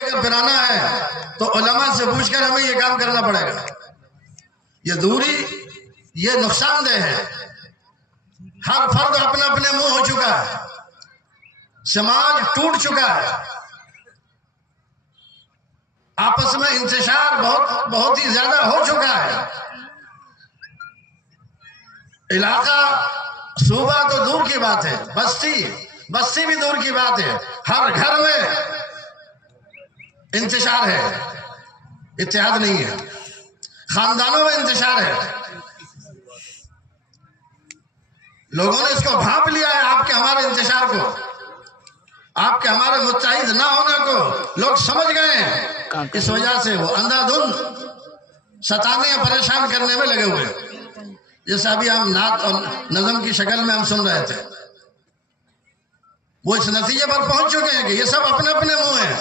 اگر پھرانا ہے تو علماء سے پوچھ کر ہمیں یہ کام کرنا پڑے گا. یہ دوری یہ نقصان دہ ہے. ہر فرد اپنے اپنے منہ ہو چکا ہے. سماج ٹوٹ چکا ہے. آپس میں انتشار بہت ہی زیادہ ہو چکا ہے. علاقہ صوبہ تو دور کی بات ہے، بستی بھی دور کی بات ہے. ہر گھر میں انتشار ہے، اتحاد نہیں ہے. خاندانوں میں انتشار ہے. لوگوں نے اس کو بھانپ لیا ہے. آپ کے ہمارے انتشار کو، آپ کے ہمارے متحد نہ ہونے کو لوگ سمجھ گئے ہیں. اس وجہ سے وہ اندھا دھند ستانے یا پریشان کرنے میں لگے ہوئے. جیسا ابھی ہم نعت اور نظم کی شکل میں ہم سن رہے تھے، وہ اس نتیجے پر پہنچ چکے ہیں کہ یہ سب اپنے اپنے منہ ہیں.